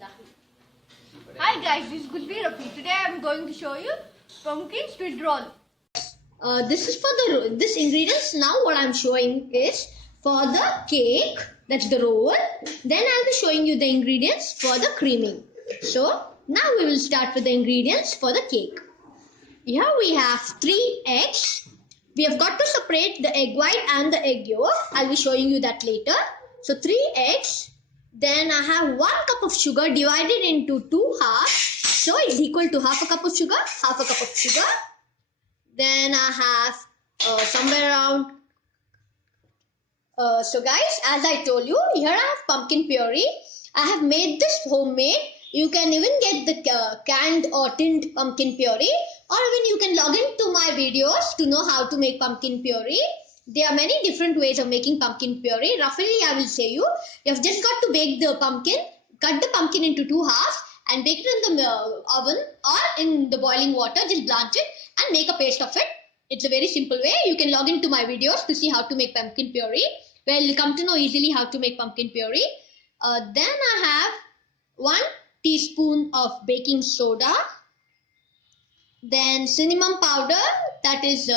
Hi guys, this is Gulbir Rafi. Today I am going to show you pumpkin squid roll. This is for this ingredients. Now what I'm showing is for the cake, that's the roll. Then I'll be showing you the ingredients for the creaming. So now we will start with the ingredients for the cake. Here we have 3 eggs. We have got to separate the egg white and the egg yolk. I'll be showing you that later. So 3 eggs. Then I have 1 cup of sugar divided into 2 halves. So it's equal to half a cup of sugar, half a cup of sugar. Then I have somewhere around. So guys, as I told you, here I have pumpkin puree. I have made this homemade. You can even get the canned or tinned pumpkin puree, or even you can log into my videos to know how to make pumpkin puree. There are many different ways of making pumpkin puree. Roughly, I will say you have just got to bake the pumpkin, cut the pumpkin into 2 halves and bake it in the oven or in the boiling water. Just blanch it and make a paste of it. It's a very simple way. You can log into my videos to see how to make pumpkin puree, where you'll come to know easily how to make pumpkin puree. Then I have 1 teaspoon of baking soda. Then cinnamon powder, that is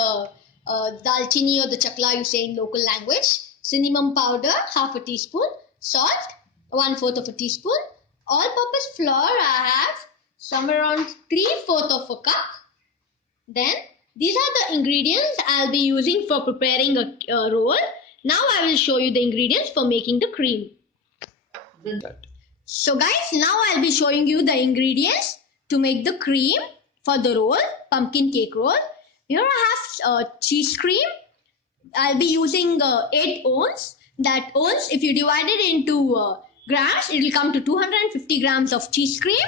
dalchini or the chakla you say in local language. Cinnamon powder, half a teaspoon. Salt, 1/4 of a teaspoon. All-purpose flour, I have somewhere around 3/4 of a cup. Then these are the ingredients I'll be using for preparing a roll. Now I will show you the ingredients for making the cream. So guys, now I'll be showing you the ingredients to make the cream for the roll, pumpkin cake roll. Here I have cheese cream. I'll be using 8 ounce. That ounce, if you divide it into grams, it will come to 250 grams of cheese cream.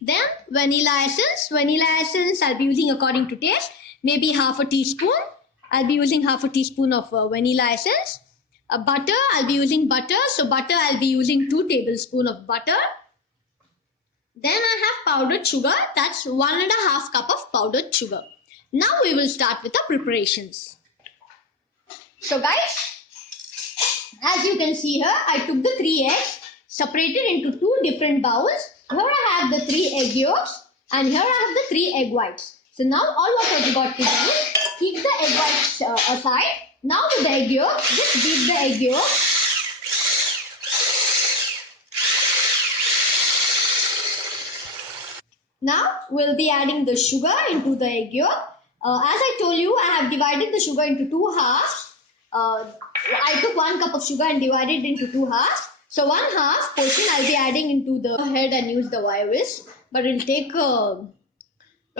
Then vanilla essence. Vanilla essence I'll be using according to taste. Maybe half a teaspoon. I'll be using half a teaspoon of vanilla essence. Butter, I'll be using butter. So butter, I'll be using 2 tablespoons of butter. Then I have powdered sugar. That's 1.5 cup of powdered sugar. Now we will start with the preparations. So guys, as you can see here, I took the 3 eggs, separated into 2 different bowls. Here I have the 3 egg yolks and here I have the 3 egg whites. So now all what I've got to do, keep the egg whites aside. Now with the egg yolk, just beat the egg yolk. Now we'll be adding the sugar into the egg yolk. As I told you, I have divided the sugar into 2 halves. I took 1 cup of sugar and divided it into 2 halves. So 1 half portion I'll be adding into the head and use the wire whisk. But it'll take a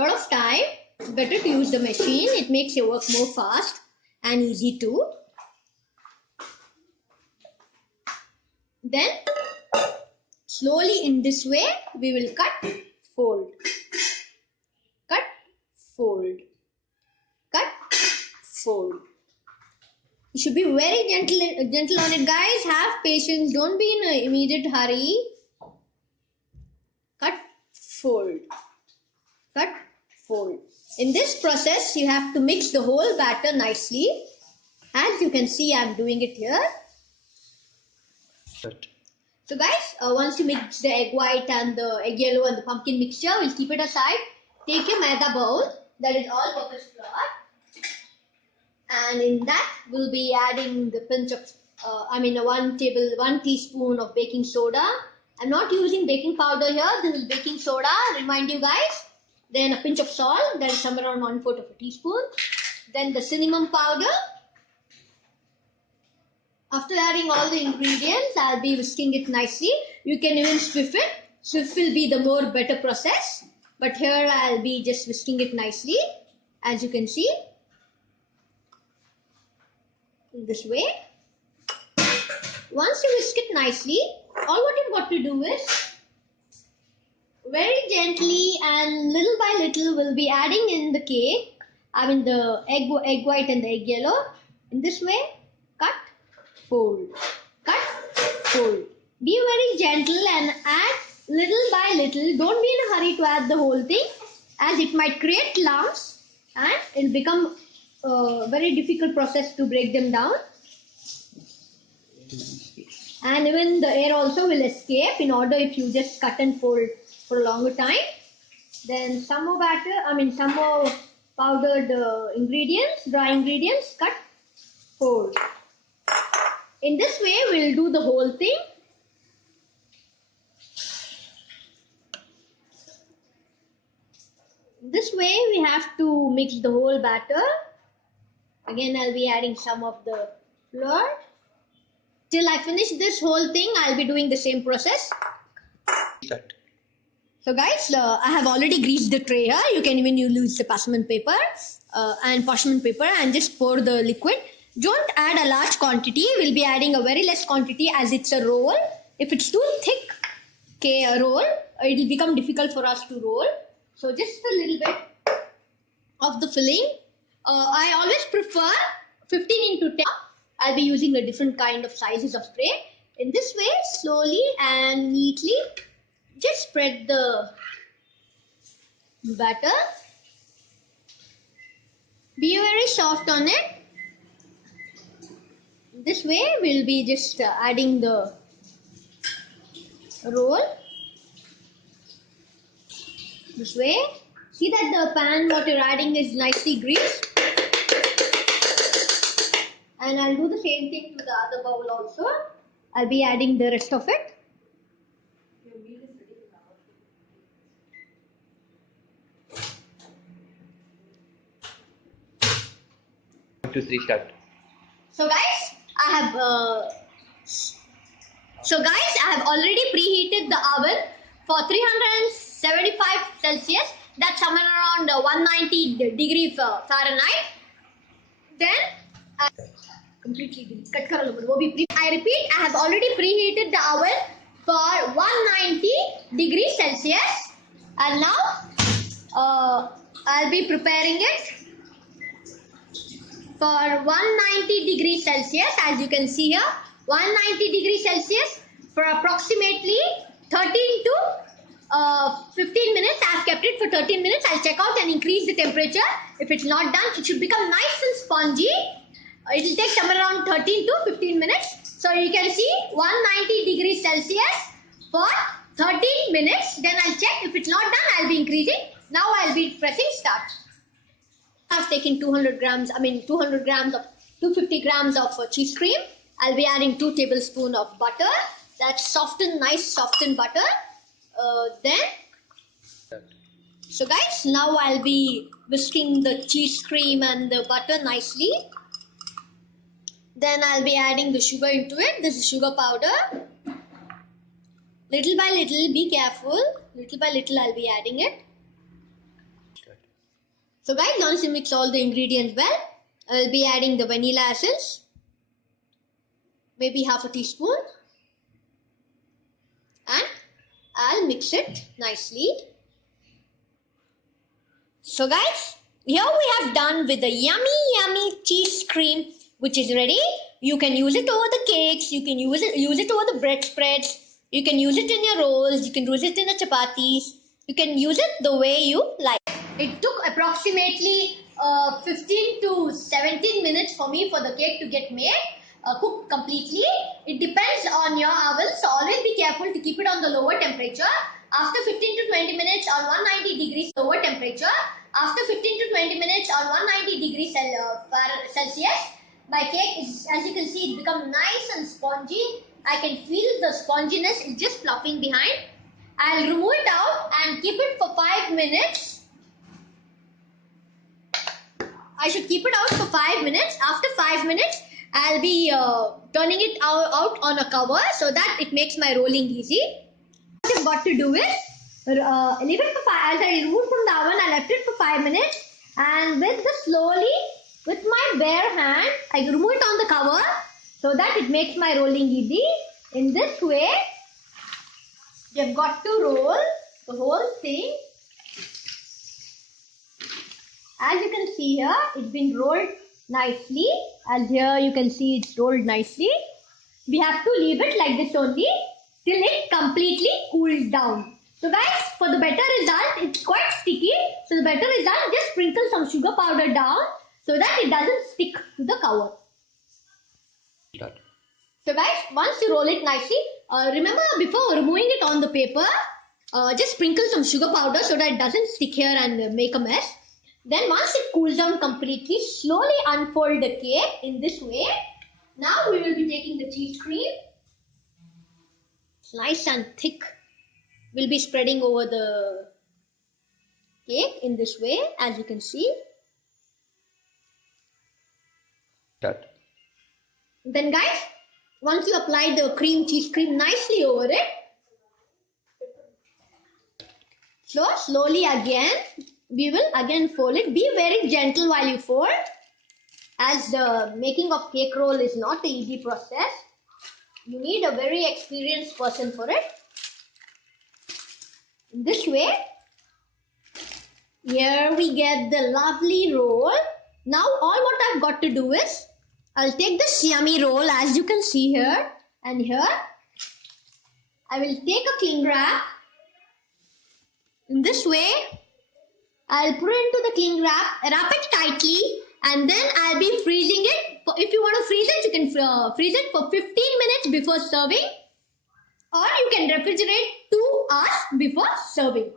lot of time. It's better to use the machine. It makes your work more fast and easy too. Then slowly in this way we will cut, fold, cut, fold, cut, fold. You should be very gentle on it, guys. Have patience. Don't be in an immediate hurry. Cut, fold, cut, fold. In this process, you have to mix the whole batter nicely. As you can see, I'm doing it here. So guys, once you mix the egg white and the egg yellow and the pumpkin mixture, we'll keep it aside. Take your maida bowl, that is all-purpose flour. And in that, we'll be adding the pinch of, 1 teaspoon of baking soda. I'm not using baking powder here. This is baking soda, remind you guys. Then a pinch of salt, that is somewhere around 1/4 of a teaspoon. Then the cinnamon powder. After adding all the ingredients, I'll be whisking it nicely. You can even swiff it. Swiff will be the more better process. But here I'll be just whisking it nicely, as you can see. In this way. Once you whisk it nicely, all what you've got to do is very gently and little by little we'll be adding in the cake. The egg white and the egg yellow. In this way, cut, fold, cut, fold. Be very gentle and add little by little. Don't be in a hurry to add the whole thing, as it might create lumps and it'll become a very difficult process to break them down. and even the air also will escape in order if you just cut and fold for a longer time. Then some more some more powdered ingredients, dry ingredients, cut, fold. In this way, we'll do the whole thing. This way, we have to mix the whole batter. Again, I'll be adding some of the flour. Till I finish this whole thing, I'll be doing the same process. Start. So guys, I have already greased the tray here. You can even use the parchment paper and just pour the liquid. Don't add a large quantity. We'll be adding a very less quantity as it's a roll. If it's too thick, a roll, it will become difficult for us to roll. So just a little bit of the filling. I always prefer 15 into 10. I'll be using a different kind of sizes of tray. In this way, slowly and neatly, just spread the batter. Be very soft on it. This way, we'll be just adding the roll. This way. See that the pan what you're adding is nicely greased. And I'll do the same thing to the other bowl also. I'll be adding the rest of it. One, two, three, start. So guys, I have already preheated the oven for 375 Celsius. That's somewhere around 190 degrees Fahrenheit. Then I repeat, I have already preheated the oven for 190 degrees Celsius, and now I'll be preparing it for 190 degrees Celsius. As you can see here, 190 degrees Celsius for approximately 13 to 15 minutes. I have kept it for 13 minutes. I'll check out and increase the temperature. If it's not done, it should become nice and spongy. It will take somewhere around 13 to 15 minutes. So you can see 190 degrees Celsius for 13 minutes. Then I'll check. If it's not done, I'll be increasing. Now I'll be pressing start. I've taken 250 grams of cheese cream. I'll be adding 2 tablespoons of butter. That's nice softened butter. So guys, now I'll be whisking the cheese cream and the butter nicely. Then I'll be adding the sugar into it. This is sugar powder. Little by little, be careful. Little by little, I'll be adding it. So guys, once you mix all the ingredients well, I'll be adding the vanilla essence. Maybe half a teaspoon. And I'll mix it nicely. So guys, here we have done with the yummy cheese cream, which is ready. You can use it over the cakes, you can use it over the bread spreads, you can use it in your rolls, you can use it in the chapatis, you can use it the way you like. It took approximately 15 to 17 minutes for me for the cake to get made, cooked completely. It depends on your oven, so always be careful to keep it on the lower temperature. After 15 to 20 minutes on 190 degrees lower temperature, after 15 to 20 minutes on 190 degrees Celsius, my cake is, as you can see, it becomes nice and spongy. I can feel the sponginess is just fluffing behind. I'll remove it out and keep it for 5 minutes. I should keep it out for 5 minutes. After 5 minutes, I'll be turning it out on a cover so that it makes my rolling easy. What I've got to do is leave it for 5. As I removed from the oven, I left it for 5 minutes, and with my bare hand, I remove it on the cover so that it makes my rolling easy. In this way, you've got to roll the whole thing. As you can see here, it's been rolled nicely. As here you can see it's rolled nicely. We have to leave it like this only till it completely cools down. So guys, for the better result, it's quite sticky. So the better result, just sprinkle some sugar powder down so that it doesn't stick to the cover. Start. So guys, once you roll it nicely, remember before removing it on the paper, just sprinkle some sugar powder so that it doesn't stick here and make a mess. Then once it cools down completely, slowly unfold the cake in this way. Now we will be taking the cheese cream. It's nice and thick. We'll be spreading over the cake in this way, as you can see. Start. Then guys, once you apply the cheese cream nicely over it, so slowly again, we will again fold it. Be very gentle while you fold, as the making of cake roll is not an easy process. You need a very experienced person for it. This way, here we get the lovely roll. Now all what I've got to do is, I'll take this yummy roll as you can see here and here. I will take a cling wrap. In this way, I'll put it into the cling wrap, wrap it tightly, and then I'll be freezing it. If you want to freeze it, you can freeze it for 15 minutes before serving, or you can refrigerate 2 hours before serving.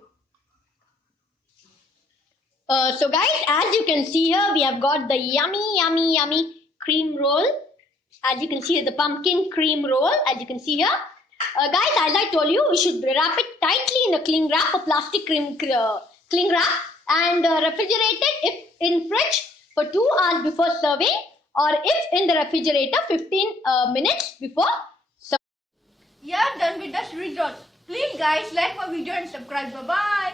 So guys, as you can see here, we have got the yummy cream roll. As you can see, the pumpkin cream roll, as you can see here. Guys, as I told you, we should wrap it tightly in a cling wrap, a plastic cling wrap, and refrigerate it if in fridge for 2 hours before serving, or if in the refrigerator 15 minutes before serving. Yeah, done with the results. Please guys, like my video and subscribe. Bye bye.